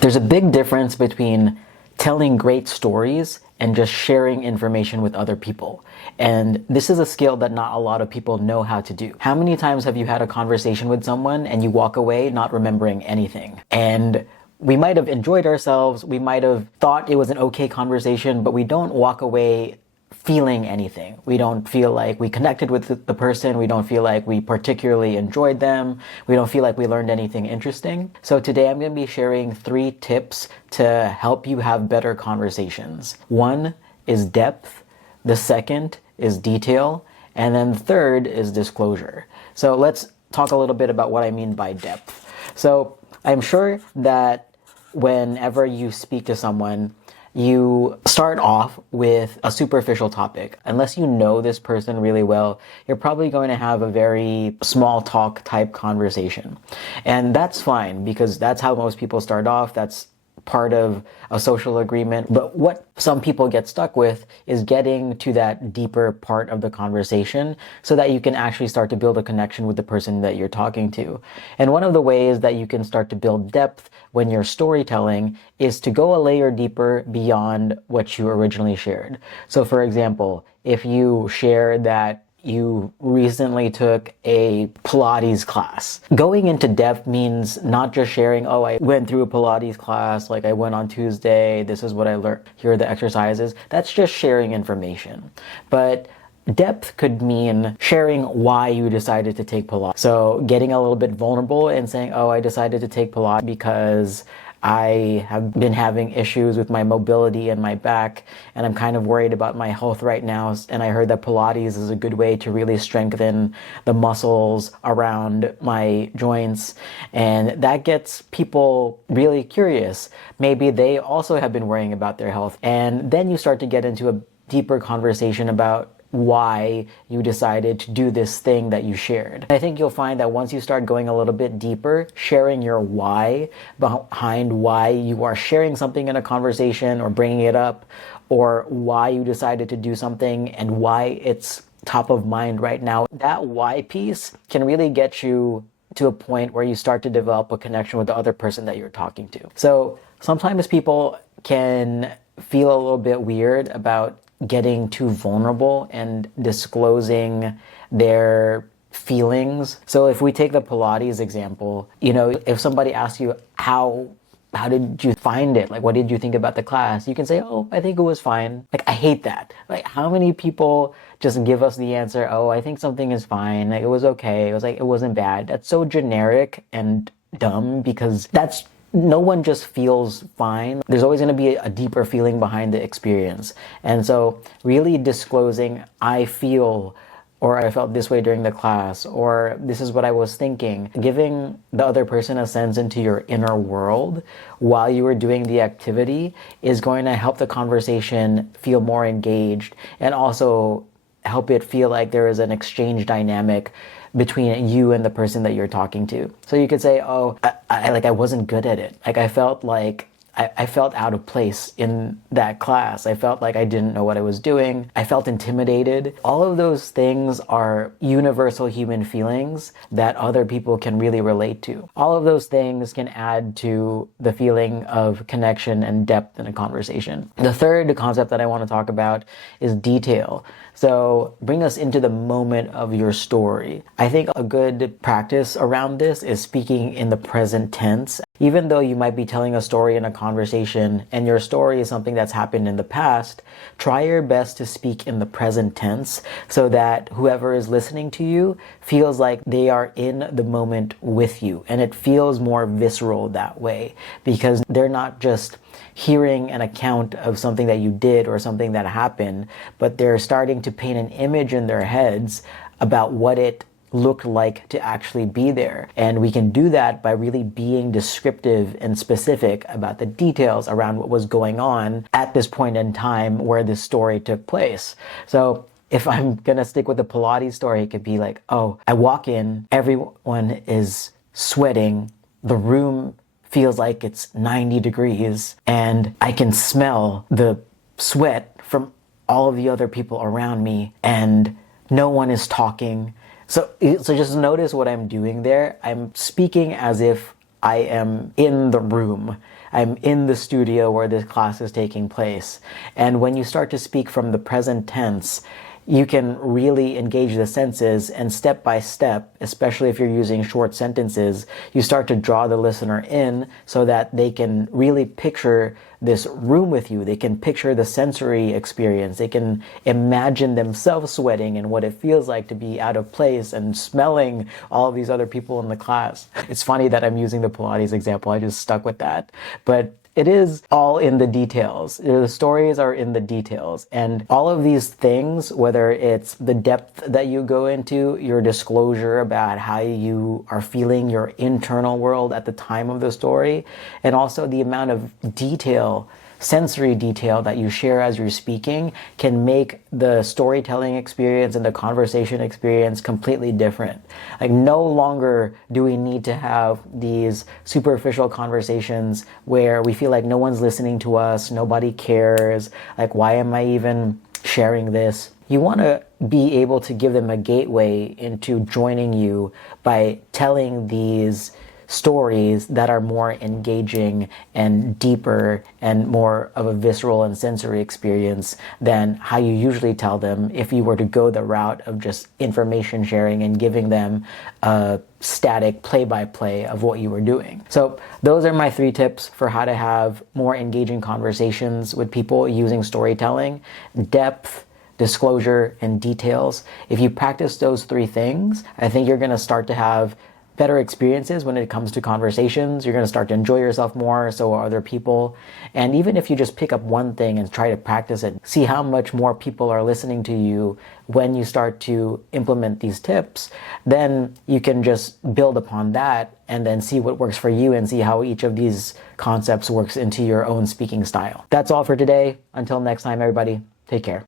There's a big difference between telling great stories and just sharing information with other people. And this is a skill that not a lot of people know how to do. How many times have you had a conversation with someone and you walk away not remembering anything? And we might have enjoyed ourselves, we might have thought it was an okay conversation, but we don't walk away feeling anything. We don't feel like we connected with the person. We don't feel like we particularly enjoyed them. We don't feel like we learned anything interesting. So today I'm going to be sharing 3 tips to help you have better conversations. 1 is depth. The second is detail. And then the third is disclosure. So let's talk a little bit about what I mean by depth. So I'm sure that whenever you speak to someone, you start off with a superficial topic. Unless you know this person really well, you're probably going to have a very small talk type conversation. And that's fine because that's how most people start off. That's part of a social agreement. But what some people get stuck with is getting to that deeper part of the conversation so that you can actually start to build a connection with the person that you're talking to. And one of the ways that you can start to build depth when you're storytelling is to go a layer deeper beyond what you originally shared. So for example, if you share that you recently took a Pilates class. Going into depth means not just sharing, oh, I went through a Pilates class, like I went on Tuesday, this is what I learned, here are the exercises. That's just sharing information. But depth could mean sharing why you decided to take Pilates. So getting a little bit vulnerable and saying, oh, I decided to take Pilates because I have been having issues with my mobility and my back, and I'm kind of worried about my health right now. And I heard that Pilates is a good way to really strengthen the muscles around my joints. And that gets people really curious. Maybe they also have been worrying about their health. And then you start to get into a deeper conversation about why you decided to do this thing that you shared. I think you'll find that once you start going a little bit deeper, sharing your why behind why you are sharing something in a conversation or bringing it up, or why you decided to do something and why it's top of mind right now, that why piece can really get you to a point where you start to develop a connection with the other person that you're talking to. So sometimes people can feel a little bit weird about getting too vulnerable and disclosing their feelings. So if we take the Pilates example, if somebody asks you how did you find it? Like, what did you think about the class? You can say, oh, I think it was fine. Like, I hate that. Like, how many people just give us the answer, oh, I think something is fine. Like, it was okay. It was like, it wasn't bad. That's so generic and dumb because no one just feels fine. There's always going to be a deeper feeling behind the experience. And so really disclosing, I feel, or I felt this way during the class, or this is what I was thinking, giving the other person a sense into your inner world while you were doing the activity is going to help the conversation feel more engaged and also help it feel like there is an exchange dynamic between you and the person that you're talking to. So you could say, oh, I wasn't good at it. Like I felt out of place in that class. I felt like I didn't know what I was doing. I felt intimidated. All of those things are universal human feelings that other people can really relate to. All of those things can add to the feeling of connection and depth in a conversation. The third concept that I want to talk about is detail. So bring us into the moment of your story. I think a good practice around this is speaking in the present tense. Even though you might be telling a story in a conversation and your story is something that's happened in the past, try your best to speak in the present tense so that whoever is listening to you feels like they are in the moment with you. And it feels more visceral that way because they're not just hearing an account of something that you did or something that happened, but they're starting to paint an image in their heads about what it looked like to actually be there. And we can do that by really being descriptive and specific about the details around what was going on at this point in time where this story took place. So if I'm gonna stick with the Pilates story, it could be like, oh, I walk in, everyone is sweating, the room feels like it's 90 degrees, and I can smell the sweat from all of the other people around me, and no one is talking. So just notice what I'm doing there. I'm speaking as if I am in the room. I'm in the studio where this class is taking place. And when you start to speak from the present tense, you can really engage the senses, and step by step, especially if you're using short sentences, you start to draw the listener in so that they can really picture this room with you. They can picture the sensory experience. They can imagine themselves sweating and what it feels like to be out of place and smelling all of these other people in the class. It's funny that I'm using the Pilates example. I just stuck with that. But it is all in the details. The stories are in the details. And all of these things, whether it's the depth that you go into, your disclosure about how you are feeling, your internal world at the time of the story, and also the amount of detail, sensory detail that you share as you're speaking, can make the storytelling experience and the conversation experience completely different. Like, no longer do we need to have these superficial conversations where we feel like no one's listening to us, nobody cares, like, why am I even sharing this? You want to be able to give them a gateway into joining you by telling these stories that are more engaging and deeper and more of a visceral and sensory experience than how you usually tell them if you were to go the route of just information sharing and giving them a static play-by-play of what you were doing. So those are my 3 tips for how to have more engaging conversations with people using storytelling: depth, disclosure, and details. If you practice those 3 things, I think you're going to start to have better experiences when it comes to conversations. You're going to start to enjoy yourself more, so are other people. And even if you just pick up one thing and try to practice it, see how much more people are listening to you when you start to implement these tips, then you can just build upon that and then see what works for you and see how each of these concepts works into your own speaking style. That's all for today. Until next time, everybody, take care.